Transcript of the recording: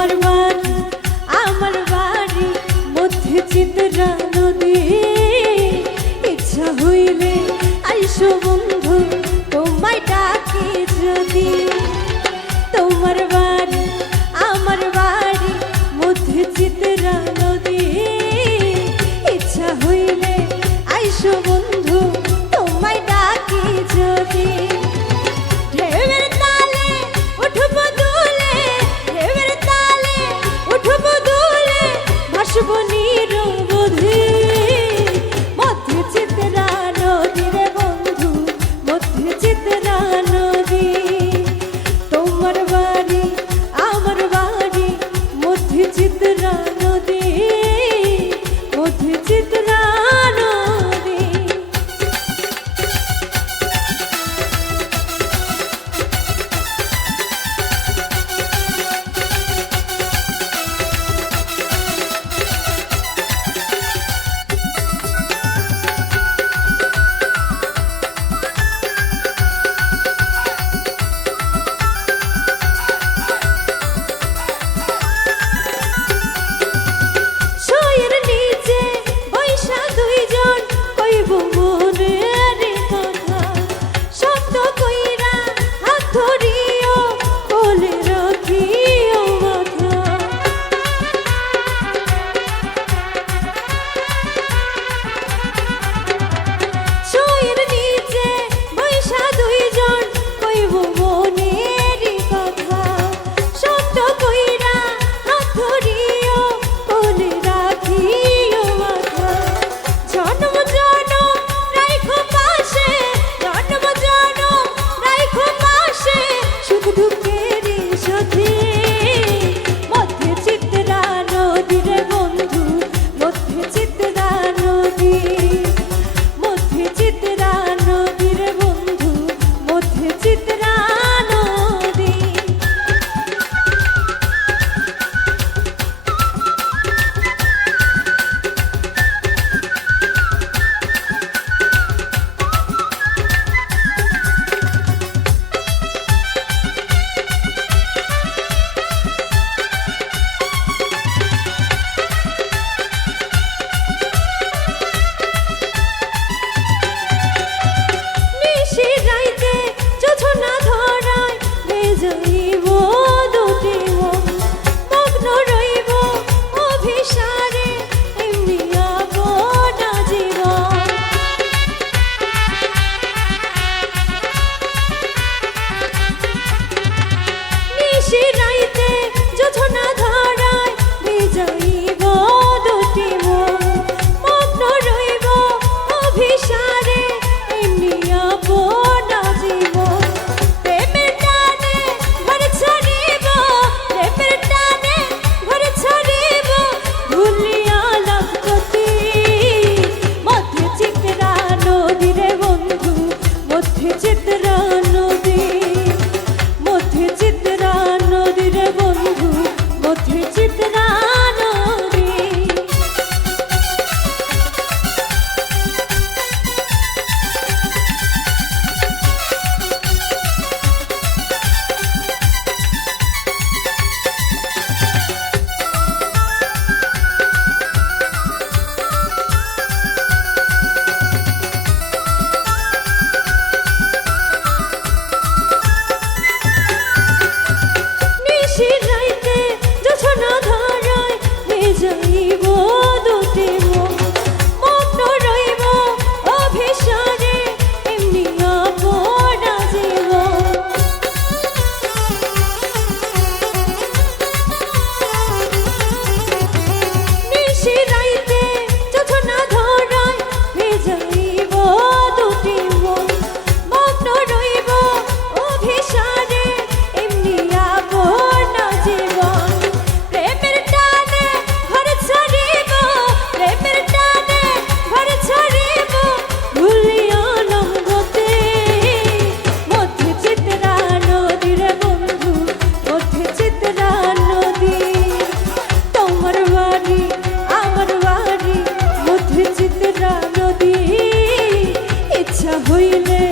আমার বাড়ি আমার বাড়ি মধ্যে চিত্রা নদী। ইচ্ছা হইলে আইসো বন্ধু ছিলে